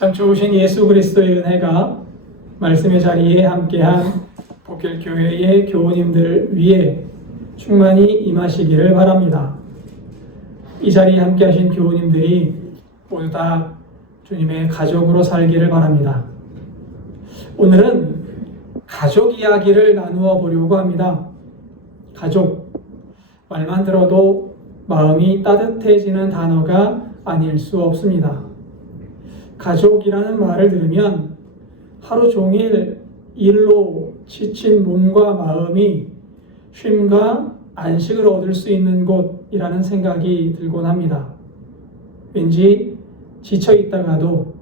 참 좋으신 예수 그리스도의 은혜가 말씀의 자리에 함께한 복결교회의 교우님들 위에 충만히 임하시기를 바랍니다. 이 자리에 함께하신 교우님들이 모두 다 주님의 가족으로 살기를 바랍니다. 오늘은 가족 이야기를 나누어 보려고 합니다. 가족, 말만 들어도 마음이 따뜻해지는 단어가 아닐 수 없습니다. 가족이라는 말을 들으면 하루 종일 일로 지친 몸과 마음이 쉼과 안식을 얻을 수 있는 곳이라는 생각이 들곤 합니다. 왠지 지쳐 있다가도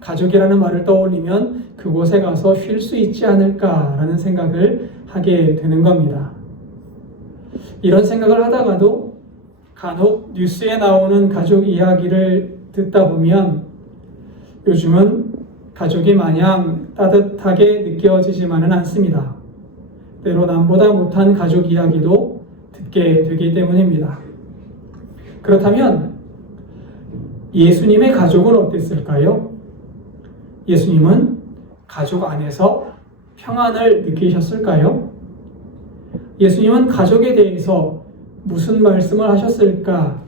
가족이라는 말을 떠올리면 그곳에 가서 쉴 수 있지 않을까라는 생각을 하게 되는 겁니다. 이런 생각을 하다가도 간혹 뉴스에 나오는 가족 이야기를 듣다 보면 요즘은 가족이 마냥 따뜻하게 느껴지지만은 않습니다. 때로 남보다 못한 가족 이야기도 듣게 되기 때문입니다. 그렇다면 예수님의 가족은 어땠을까요? 예수님은 가족 안에서 평안을 느끼셨을까요? 예수님은 가족에 대해서 무슨 말씀을 하셨을까?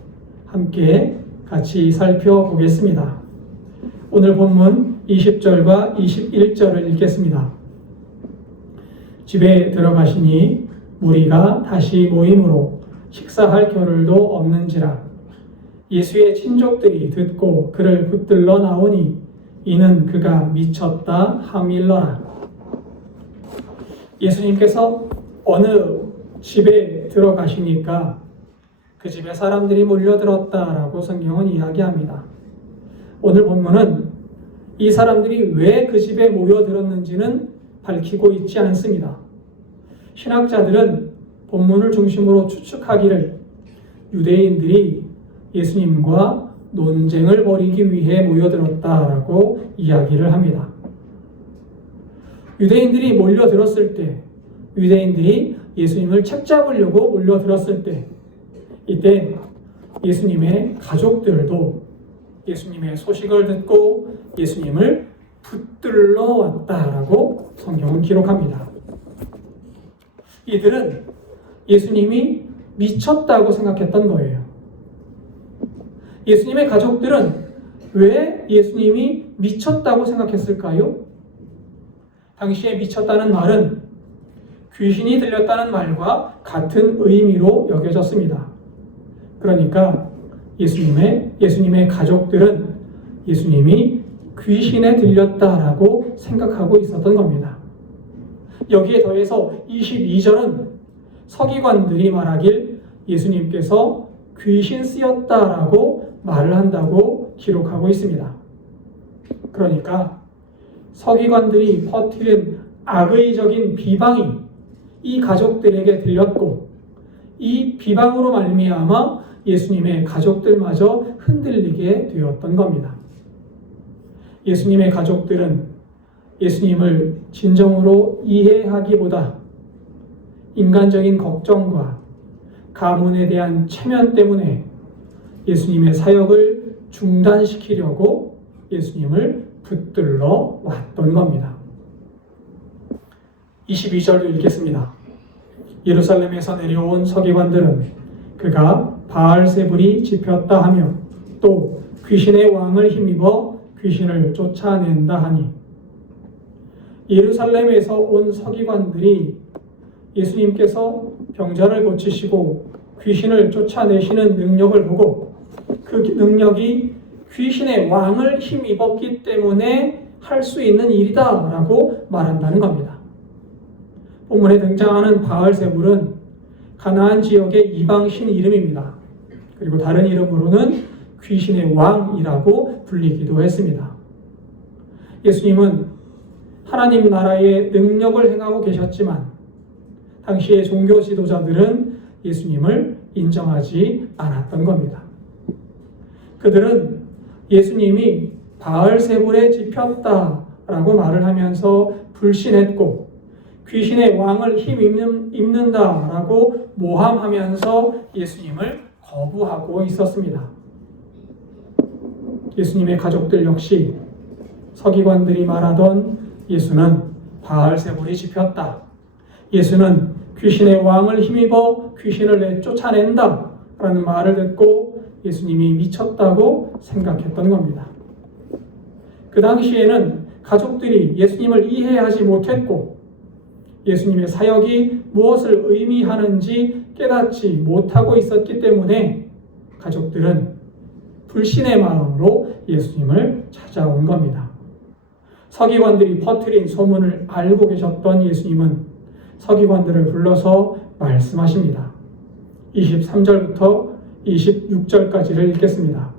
함께 같이 살펴보겠습니다. 오늘 본문 20절과 21절을 읽겠습니다. 집에 들어가시니 무리가 다시 모임으로 식사할 겨를도 없는지라 예수의 친족들이 듣고 그를 붙들러 나오니 이는 그가 미쳤다 함일러라. 예수님께서 어느 집에 들어가시니까 그 집에 사람들이 몰려들었다라고 성경은 이야기합니다. 오늘 본문은 이 사람들이 왜 그 집에 모여들었는지는 밝히고 있지 않습니다. 신학자들은 본문을 중심으로 추측하기를 유대인들이 예수님과 논쟁을 벌이기 위해 모여들었다라고 이야기를 합니다. 유대인들이 몰려들었을 때, 유대인들이 예수님을 책잡으려고 몰려들었을 때, 이때 예수님의 가족들도 예수님의 소식을 듣고 예수님을 붙들러 왔다라고 성경은 기록합니다. 이들은 예수님이 미쳤다고 생각했던 거예요. 예수님의 가족들은 왜 예수님이 미쳤다고 생각했을까요? 당시에 미쳤다는 말은 귀신이 들렸다는 말과 같은 의미로 여겨졌습니다. 그러니까 예수님의 가족들은 예수님이 귀신에 들렸다라고 생각하고 있었던 겁니다. 여기에 더해서 22절은 서기관들이 말하길 예수님께서 귀신 쓰였다라고 말을 한다고 기록하고 있습니다. 그러니까 서기관들이 퍼뜨린 악의적인 비방이 이 가족들에게 들렸고 이 비방으로 말미암아 예수님의 가족들마저 흔들리게 되었던 겁니다. 예수님의 가족들은 예수님을 진정으로 이해하기보다 인간적인 걱정과 가문에 대한 체면 때문에 예수님의 사역을 중단시키려고 예수님을 붙들러 왔던 겁니다. 22절도 읽겠습니다. 예루살렘에서 내려온 서기관들은 그가 바알세불이 집혔다 하며 또 귀신의 왕을 힘입어 귀신을 쫓아낸다 하니 예루살렘에서 온 서기관들이 예수님께서 병자를 고치시고 귀신을 쫓아내시는 능력을 보고 그 능력이 귀신의 왕을 힘입었기 때문에 할 수 있는 일이다 라고 말한다는 겁니다. 본문에 등장하는 바알세불은 가나안 지역의 이방신 이름입니다. 그리고 다른 이름으로는 귀신의 왕이라고 불리기도 했습니다. 예수님은 하나님 나라의 능력을 행하고 계셨지만 당시의 종교 지도자들은 예수님을 인정하지 않았던 겁니다. 그들은 예수님이 바알세불에 집혔다라고 말을 하면서 불신했고 귀신의 왕을 힘입는다라고 모함하면서 예수님을 거부하고 있었습니다. 예수님의 가족들 역시 서기관들이 말하던 예수는 바알세불이 지폈다. 예수는 귀신의 왕을 힘입어 귀신을 내쫓아낸다. 라는 말을 듣고 예수님이 미쳤다고 생각했던 겁니다. 그 당시에는 가족들이 예수님을 이해하지 못했고 예수님의 사역이 무엇을 의미하는지 깨닫지 못하고 있었기 때문에 가족들은 불신의 마음으로 예수님을 찾아온 겁니다. 서기관들이 퍼뜨린 소문을 알고 계셨던 예수님은 서기관들을 불러서 말씀하십니다. 23절부터 26절까지를 읽겠습니다.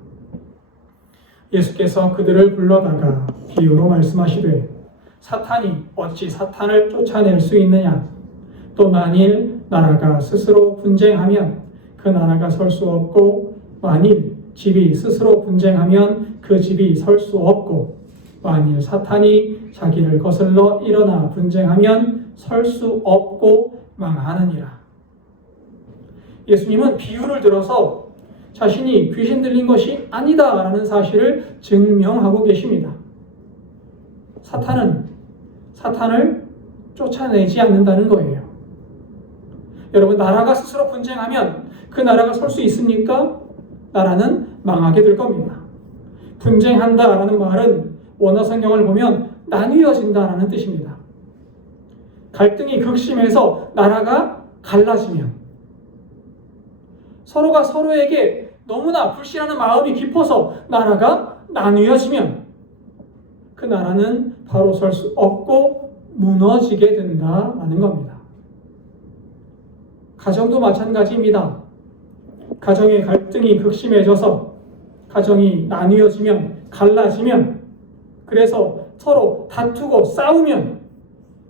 예수께서 그들을 불러다가 비유로 말씀하시되 사탄이 어찌 사탄을 쫓아낼 수 있느냐? 또 만일 나라가 스스로 분쟁하면 그 나라가 설 수 없고 만일 집이 스스로 분쟁하면 그 집이 설 수 없고 만일 사탄이 자기를 거슬러 일어나 분쟁하면 설 수 없고 망하느니라. 예수님은 비유를 들어서 자신이 귀신 들린 것이 아니다라는 사실을 증명하고 계십니다. 사탄을 쫓아내지 않는다는 거예요. 여러분, 나라가 스스로 분쟁하면 그 나라가 설 수 있습니까? 나라는 망하게 될 겁니다. 분쟁한다라는 말은 원어 성경을 보면 나뉘어진다라는 뜻입니다. 갈등이 극심해서 나라가 갈라지면, 서로가 서로에게 너무나 불신하는 마음이 깊어서 나라가 나뉘어지면 그 나라는 바로 설 수 없고 무너지게 된다라는 겁니다. 가정도 마찬가지입니다. 가정의 갈등이 극심해져서 가정이 나뉘어지면, 갈라지면, 그래서 서로 다투고 싸우면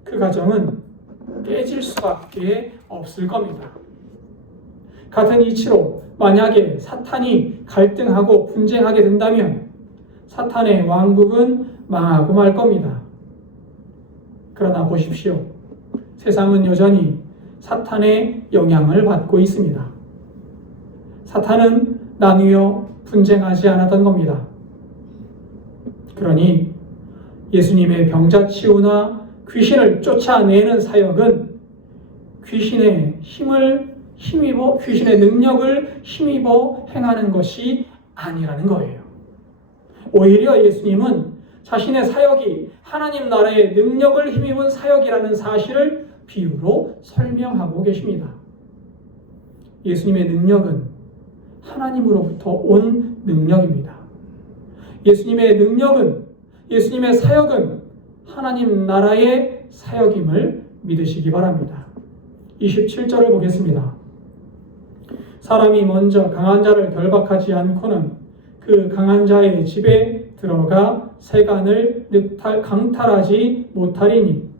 그 가정은 깨질 수밖에 없을 겁니다. 같은 이치로 만약에 사탄이 갈등하고 분쟁하게 된다면 사탄의 왕국은 망하고 말 겁니다. 그러나 보십시오. 세상은 여전히 사탄의 영향을 받고 있습니다. 사탄은 나뉘어 분쟁하지 않았던 겁니다. 그러니 예수님의 병자 치유나 귀신을 쫓아내는 사역은 귀신의 능력을 힘입어 행하는 것이 아니라는 거예요. 오히려 예수님은 자신의 사역이 하나님 나라의 능력을 힘입은 사역이라는 사실을 비유로 설명하고 계십니다. 예수님의 능력은 하나님으로부터 온 능력입니다. 예수님의 사역은 하나님 나라의 사역임을 믿으시기 바랍니다. 27절을 보겠습니다. 사람이 먼저 강한 자를 결박하지 않고는 그 강한 자의 집에 들어가 세간을 강탈하지 못하리니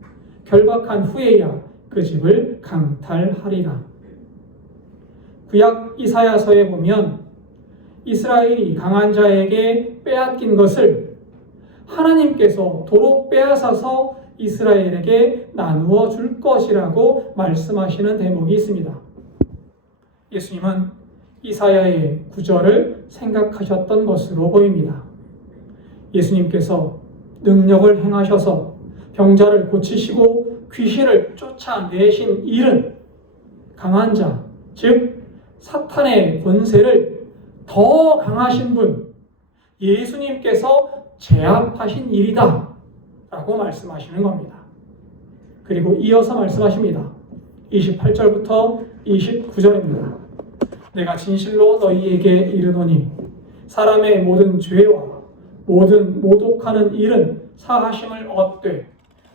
결박한 후에야 그 집을 강탈하리라. 구약 이사야서에 보면 이스라엘이 강한 자에게 빼앗긴 것을 하나님께서 도로 빼앗아서 이스라엘에게 나누어 줄 것이라고 말씀하시는 대목이 있습니다. 예수님은 이사야의 구절을 생각하셨던 것으로 보입니다. 예수님께서 능력을 행하셔서 병자를 고치시고 귀신을 쫓아내신 일은 강한 자, 즉 사탄의 권세를 더 강하신 분, 예수님께서 제압하신 일이다 라고 말씀하시는 겁니다. 그리고 이어서 말씀하십니다. 28절부터 29절입니다. 내가 진실로 너희에게 이르노니 사람의 모든 죄와 모든 모독하는 일은 사하심을 얻되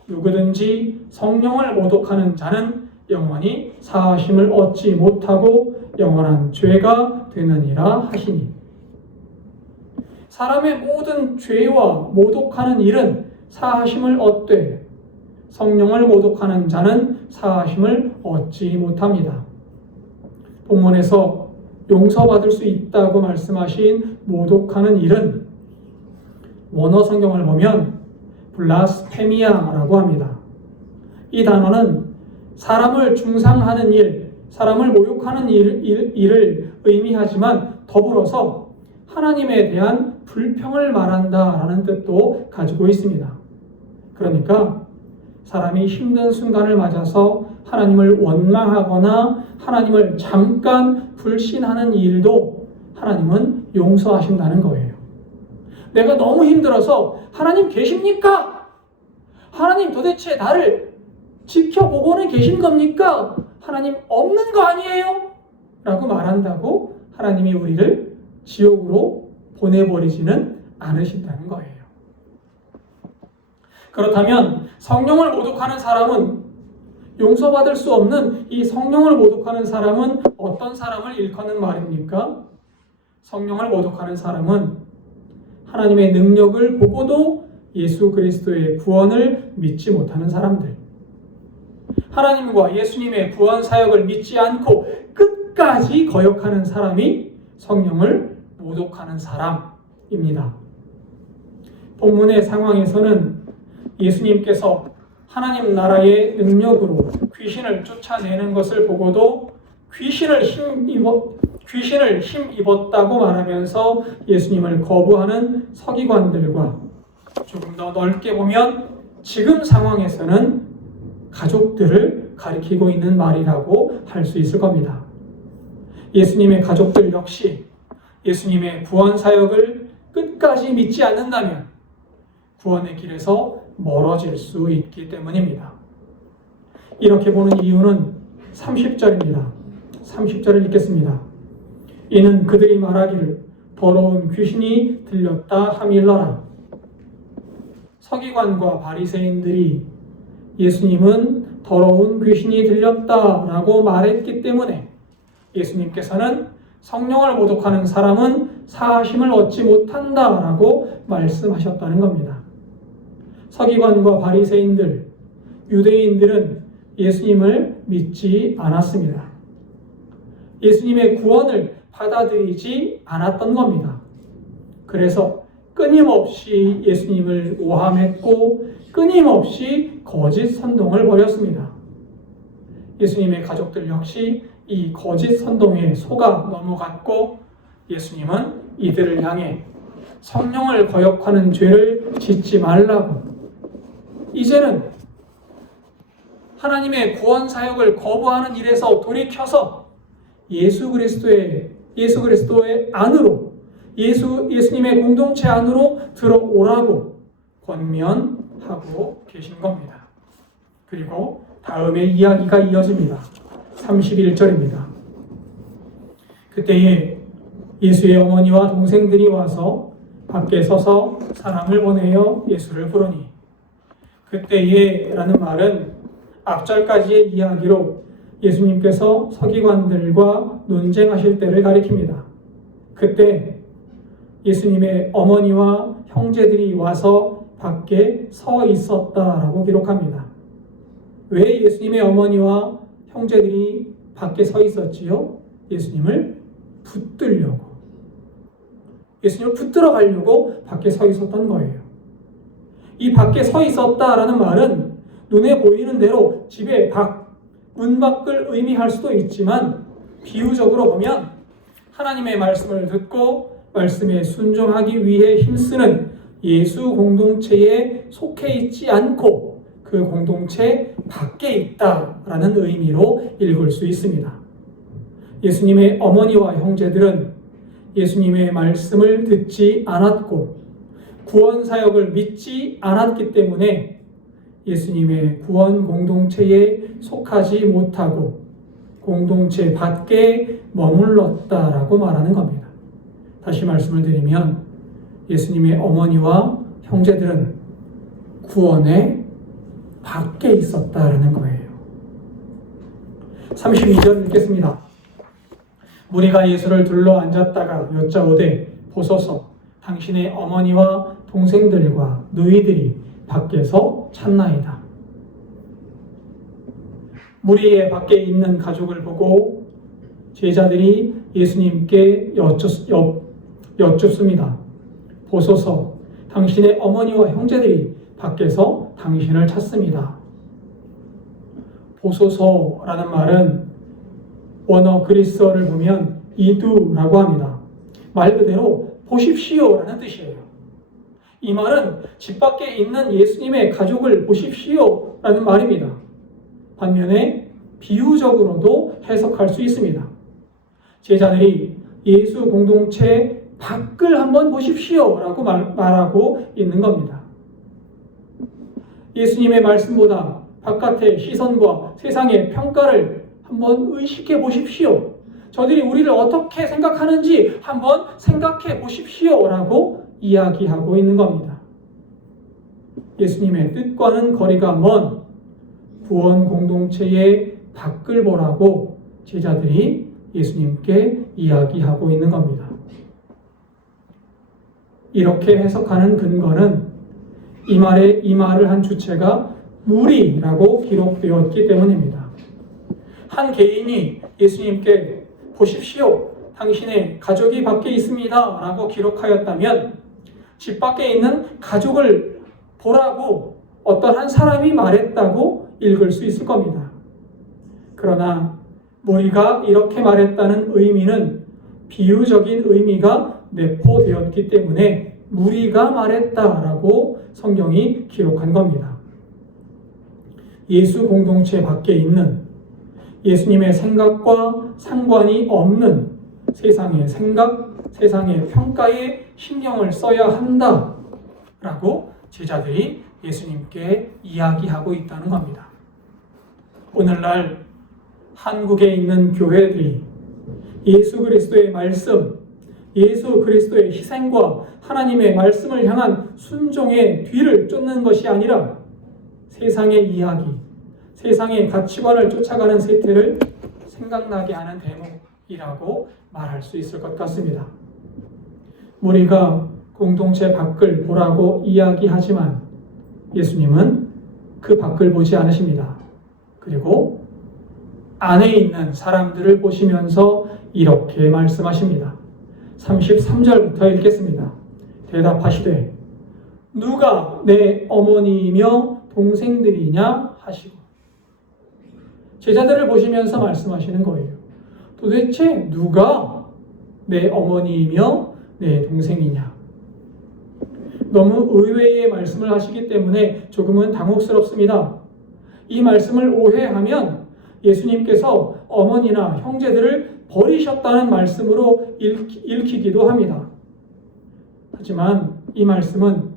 누구든지 성령을 모독하는 자는 영원히 사하심을 얻지 못하고 영원한 죄가 되느니라 하시니. 사람의 모든 죄와 모독하는 일은 사하심을 얻되 성령을 모독하는 자는 사하심을 얻지 못합니다. 본문에서 용서받을 수 있다고 말씀하신 모독하는 일은 원어 성경을 보면 블라스페미아라고 합니다. 이 단어는 사람을 중상하는 일, 사람을 모욕하는 일을 의미하지만 더불어서 하나님에 대한 불평을 말한다라는 뜻도 가지고 있습니다. 그러니까 사람이 힘든 순간을 맞아서 하나님을 원망하거나 하나님을 잠깐 불신하는 일도 하나님은 용서하신다는 거예요. 내가 너무 힘들어서 하나님 계십니까? 하나님 도대체 나를 지켜보고는 계신 겁니까? 하나님 없는 거 아니에요? 라고 말한다고 하나님이 우리를 지옥으로 보내버리지는 않으신다는 거예요. 그렇다면 성령을 모독하는 사람은, 용서받을 수 없는 이 성령을 모독하는 사람은 어떤 사람을 일컫는 말입니까? 성령을 모독하는 사람은 하나님의 능력을 보고도 예수 그리스도의 구원을 믿지 못하는 사람들, 하나님과 예수님의 구원 사역을 믿지 않고 끝까지 거역하는 사람이 성령을 모독하는 사람입니다. 본문의 상황에서는 예수님께서 하나님 나라의 능력으로 귀신을 쫓아내는 것을 보고도 귀신을 힘입었다고 말하면서 예수님을 거부하는 서기관들과, 조금 더 넓게 보면 지금 상황에서는 가족들을 가리키고 있는 말이라고 할 수 있을 겁니다. 예수님의 가족들 역시 예수님의 구원 사역을 끝까지 믿지 않는다면 구원의 길에서 멀어질 수 있기 때문입니다. 이렇게 보는 이유는 30절입니다. 30절을 읽겠습니다. 이는 그들이 말하기를 더러운 귀신이 들렸다 함일러라. 서기관과 바리새인들이 예수님은 더러운 귀신이 들렸다라고 말했기 때문에 예수님께서는 성령을 모독하는 사람은 사하심을 얻지 못한다라고 말씀하셨다는 겁니다. 서기관과 바리새인들, 유대인들은 예수님을 믿지 않았습니다. 예수님의 구원을 받아들이지 않았던 겁니다. 그래서 끊임없이 예수님을 오함했고 끊임없이 거짓 선동을 벌였습니다. 예수님의 가족들 역시 이 거짓 선동에 속아 넘어갔고 예수님은 이들을 향해 성령을 거역하는 죄를 짓지 말라고, 이제는 하나님의 구원 사역을 거부하는 일에서 돌이켜서 예수 그리스도의 안으로, 예수님의 공동체 안으로 들어오라고 권면하고 계신 겁니다. 그리고 다음에 이야기가 이어집니다. 31절입니다. 그때에 예수의 어머니와 동생들이 와서 밖에 서서 사람을 보내어 예수를 부르니, 그때에 라는 말은 앞절까지의 이야기로 예수님께서 서기관들과 논쟁하실 때를 가리킵니다. 그때 예수님의 어머니와 형제들이 와서 밖에 서 있었다라고 기록합니다. 왜 예수님의 어머니와 형제들이 밖에 서 있었지요? 예수님을 붙들려고, 예수님을 붙들어 가려고 밖에 서 있었던 거예요. 이 밖에 서 있었다라는 말은 눈에 보이는 대로 집의 문 밖을 의미할 수도 있지만, 비유적으로 보면 하나님의 말씀을 듣고 말씀에 순종하기 위해 힘쓰는 예수 공동체에 속해 있지 않고 그 공동체 밖에 있다라는 의미로 읽을 수 있습니다. 예수님의 어머니와 형제들은 예수님의 말씀을 듣지 않았고 구원 사역을 믿지 않았기 때문에 예수님의 구원 공동체에 속하지 못하고 공동체 밖에 머물렀다라고 말하는 겁니다. 다시 말씀을 드리면 예수님의 어머니와 형제들은 구원의 밖에 있었다라는 거예요. 32절 읽겠습니다. 무리가 예수를 둘러 앉았다가 여짜오되 보소서 당신의 어머니와 동생들과 누이들이 밖에서 찾나이다. 무리의 밖에 있는 가족을 보고 제자들이 예수님께 여쭙습니다. 보소서 당신의 어머니와 형제들이 밖에서 당신을 찾습니다. 보소서라는 말은 원어 그리스어를 보면 이두라고 합니다. 말 그대로 보십시오라는 뜻이에요. 이 말은 집 밖에 있는 예수님의 가족을 보십시오라는 말입니다. 반면에 비유적으로도 해석할 수 있습니다. 제자들이 예수 공동체 밖을 한번 보십시오라고 말하고 있는 겁니다. 예수님의 말씀보다 바깥의 시선과 세상의 평가를 한번 의식해 보십시오. 저들이 우리를 어떻게 생각하는지 한번 생각해 보십시오라고 이야기하고 있는 겁니다. 예수님의 뜻과는 거리가 먼 구원 공동체의 밖을 보라고 제자들이 예수님께 이야기하고 있는 겁니다. 이렇게 해석하는 근거는 이 말을 한 주체가 무리라고 기록되었기 때문입니다. 한 개인이 예수님께 보십시오, 당신의 가족이 밖에 있습니다 라고 기록하였다면 집 밖에 있는 가족을 보라고 어떤 한 사람이 말했다고 읽을 수 있을 겁니다. 그러나 무리가 이렇게 말했다는 의미는 비유적인 의미가 내포되었기 때문에 무리가 말했다라고 성경이 기록한 겁니다. 예수 공동체 밖에 있는 예수님의 생각과 상관이 없는 세상의 생각, 세상의 평가에 신경을 써야 한다라고 제자들이 예수님께 이야기하고 있다는 겁니다. 오늘날 한국에 있는 교회들이 예수 그리스도의 말씀, 예수 그리스도의 희생과 하나님의 말씀을 향한 순종의 뒤를 쫓는 것이 아니라 세상의 이야기, 세상의 가치관을 쫓아가는 세태를 생각나게 하는 대목이라고 말할 수 있을 것 같습니다. 우리가 공동체 밖을 보라고 이야기하지만 예수님은 그 밖을 보지 않으십니다. 그리고 안에 있는 사람들을 보시면서 이렇게 말씀하십니다. 33절부터 읽겠습니다. 대답하시되 누가 내 어머니이며 동생들이냐 하시고, 제자들을 보시면서 말씀하시는 거예요. 도대체 누가 내 어머니이며 내 동생이냐? 너무 의외의 말씀을 하시기 때문에 조금은 당혹스럽습니다. 이 말씀을 오해하면 예수님께서 어머니나 형제들을 버리셨다는 말씀으로 읽히기도 합니다. 하지만 이 말씀은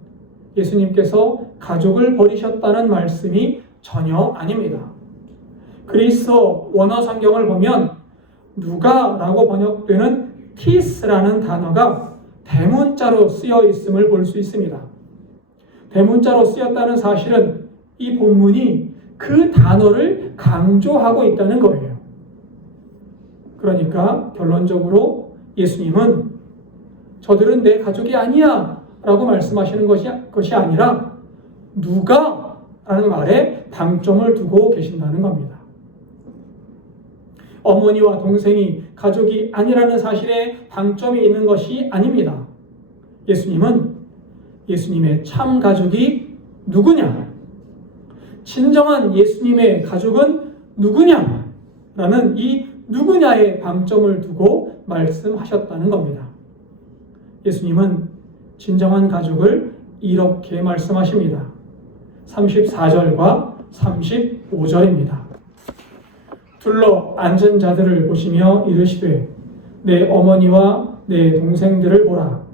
예수님께서 가족을 버리셨다는 말씀이 전혀 아닙니다. 그리스어 원어 성경을 보면 누가라고 번역되는 티스라는 단어가 대문자로 쓰여 있음을 볼 수 있습니다. 대문자로 쓰였다는 사실은 이 본문이 그 단어를 강조하고 있다는 거예요. 그러니까 결론적으로 예수님은 저들은 내 가족이 아니야 라고 말씀하시는 것이 아니라 누가 라는 말에 방점을 두고 계신다는 겁니다. 어머니와 동생이 가족이 아니라는 사실에 방점이 있는 것이 아닙니다. 예수님은 예수님의 참 가족이 누구냐? 진정한 예수님의 가족은 누구냐? 라는 이 누구냐에 방점을 두고 말씀하셨다는 겁니다. 예수님은 진정한 가족을 이렇게 말씀하십니다. 34절과 35절입니다. 둘러 앉은 자들을 보시며 이르시되 내 어머니와 내 동생들을 보라.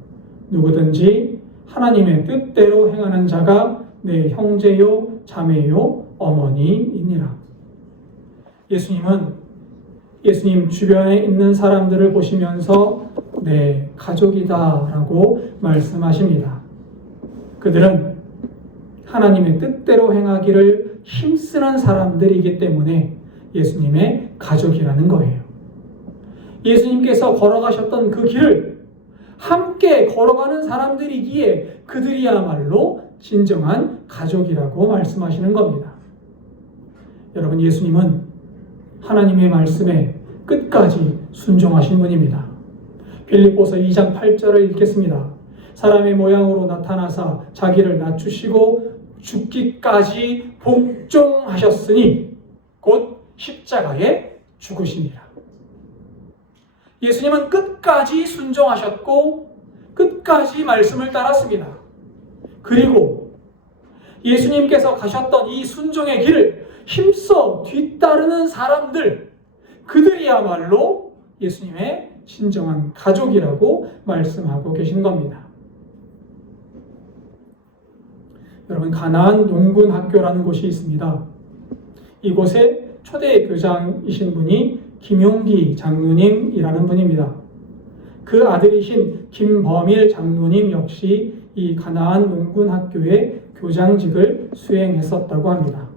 누구든지 하나님의 뜻대로 행하는 자가 내 형제요 자매요 어머니이니라. 예수님은 예수님 주변에 있는 사람들을 보시면서 내 가족이다 라고 말씀하십니다. 그들은 하나님의 뜻대로 행하기를 힘쓰는 사람들이기 때문에 예수님의 가족이라는 거예요. 예수님께서 걸어가셨던 그 길을 함께 걸어가는 사람들이기에 그들이야말로 진정한 가족이라고 말씀하시는 겁니다. 여러분, 예수님은 하나님의 말씀에 끝까지 순종하신 분입니다. 빌립보서 2장 8절을 읽겠습니다. 사람의 모양으로 나타나사 자기를 낮추시고 죽기까지 복종하셨으니 곧 십자가에 죽으시니라. 예수님은 끝까지 순종하셨고 끝까지 말씀을 따랐습니다. 그리고 예수님께서 가셨던 이 순종의 길을 힘써 뒤따르는 사람들, 그들이야말로 예수님의 진정한 가족이라고 말씀하고 계신 겁니다. 여러분, 가나안 농군 학교라는 곳이 있습니다. 이곳의 초대 교장이신 분이 김용기 장로님이라는 분입니다. 그 아들이신 김범일 장로님 역시 이 가나안 농군 학교의 교장직을 수행했었다고 합니다.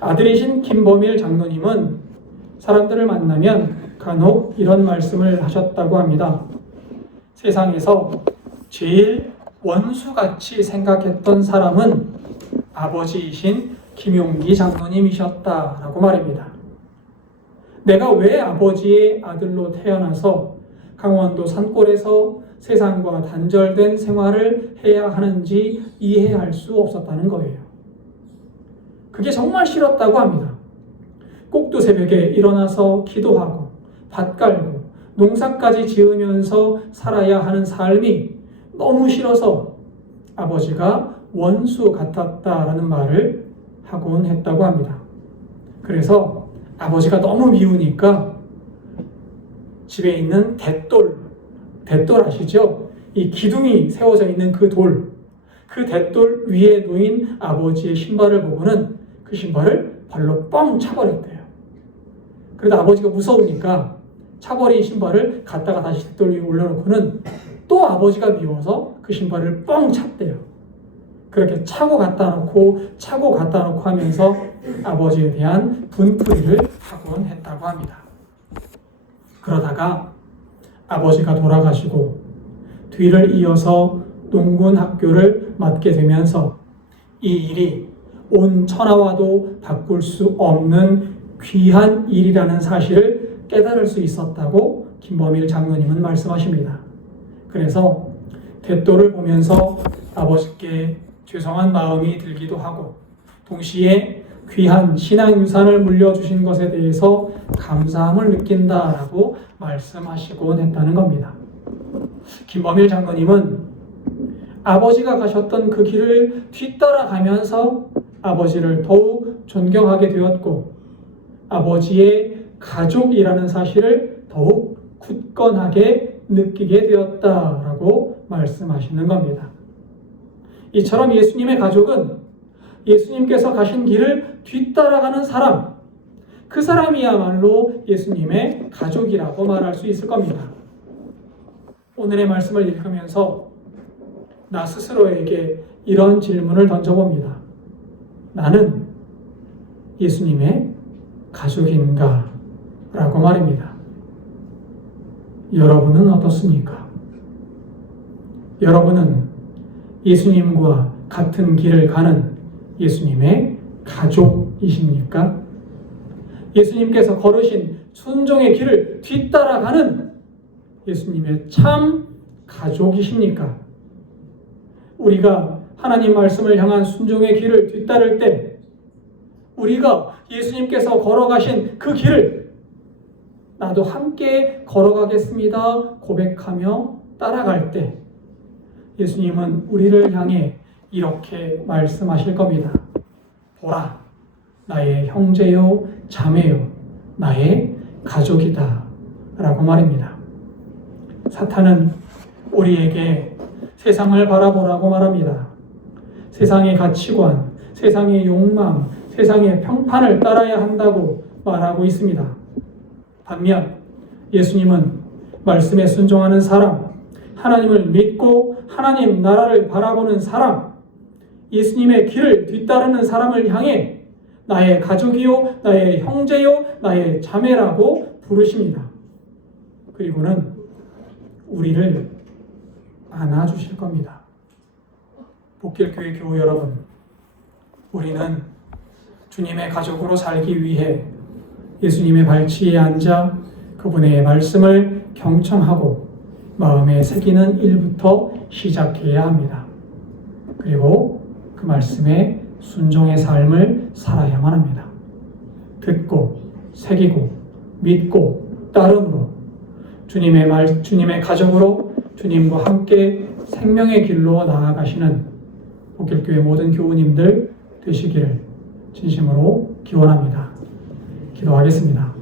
아들이신 김범일 장로님은 사람들을 만나면 간혹 이런 말씀을 하셨다고 합니다. 세상에서 제일 원수같이 생각했던 사람은 아버지이신 김용기 장로님이셨다라고 말입니다. 내가 왜 아버지의 아들로 태어나서 강원도 산골에서 세상과 단절된 생활을 해야 하는지 이해할 수 없었다는 거예요. 그게 정말 싫었다고 합니다. 꼭두 새벽에 일어나서 기도하고 밭 갈고 농사까지 지으면서 살아야 하는 삶이 너무 싫어서 아버지가 원수 같았다라는 말을 하곤 했다고 합니다. 그래서 아버지가 너무 미우니까 집에 있는 대돌 아시죠? 이 기둥이 세워져 있는 그 대돌 위에 놓인 아버지의 신발을 보고는 그 신발을 발로 뻥 차버렸대요. 그러다 아버지가 무서우니까 차버린 신발을 갖다가 다시 대돌 위에 올려놓고는 또 아버지가 미워서 그 신발을 뻥 찼대요. 그렇게 차고 갖다 놓고 하면서 아버지에 대한 분풀이를 하곤 했다고 합니다. 그러다가 아버지가 돌아가시고 뒤를 이어서 농군 학교를 맡게 되면서 이 일이 온 천하와도 바꿀 수 없는 귀한 일이라는 사실을 깨달을 수 있었다고 김범일 장로님은 말씀하십니다. 그래서 대돌을 보면서 아버지께 죄송한 마음이 들기도 하고 동시에 귀한 신앙유산을 물려주신 것에 대해서 감사함을 느낀다라고 말씀하시곤 했다는 겁니다. 김범일 장로님은 아버지가 가셨던 그 길을 뒤따라가면서 아버지를 더욱 존경하게 되었고 아버지의 가족이라는 사실을 더욱 굳건하게 느끼게 되었다라고 말씀하시는 겁니다. 이처럼 예수님의 가족은 예수님께서 가신 길을 뒤따라가는 사람, 그 사람이야말로 예수님의 가족이라고 말할 수 있을 겁니다. 오늘의 말씀을 읽으면서 나 스스로에게 이런 질문을 던져봅니다. 나는 예수님의 가족인가? 라고 말입니다. 여러분은 어떻습니까? 여러분은 예수님과 같은 길을 가는 예수님의 가족이십니까? 예수님께서 걸으신 순종의 길을 뒤따라가는 예수님의 참 가족이십니까? 우리가 하나님 말씀을 향한 순종의 길을 뒤따를 때 우리가 예수님께서 걸어가신 그 길을 나도 함께 걸어가겠습니다 고백하며 따라갈 때 예수님은 우리를 향해 이렇게 말씀하실 겁니다. 보라, 나의 형제요 자매요 나의 가족이다 라고 말입니다. 사탄은 우리에게 세상을 바라보라고 말합니다. 세상의 가치관, 세상의 욕망, 세상의 평판을 따라야 한다고 말하고 있습니다. 반면 예수님은 말씀에 순종하는 사람, 하나님을 믿고 하나님 나라를 바라보는 사람, 예수님의 길을 뒤따르는 사람을 향해 나의 가족이요, 나의 형제요, 나의 자매라고 부르십니다. 그리고는 우리를 안아주실 겁니다. 복길교회 교우 여러분, 우리는 주님의 가족으로 살기 위해 예수님의 발치에 앉아 그분의 말씀을 경청하고 마음에 새기는 일부터 시작해야 합니다. 그리고 그 말씀에 순종의 삶을 살아야만 합니다. 듣고 새기고 믿고 따름으로 주님의 가족으로 주님과 함께 생명의 길로 나아가시는 복길교회 모든 교우님들 되시기를 진심으로 기원합니다. 기도하겠습니다.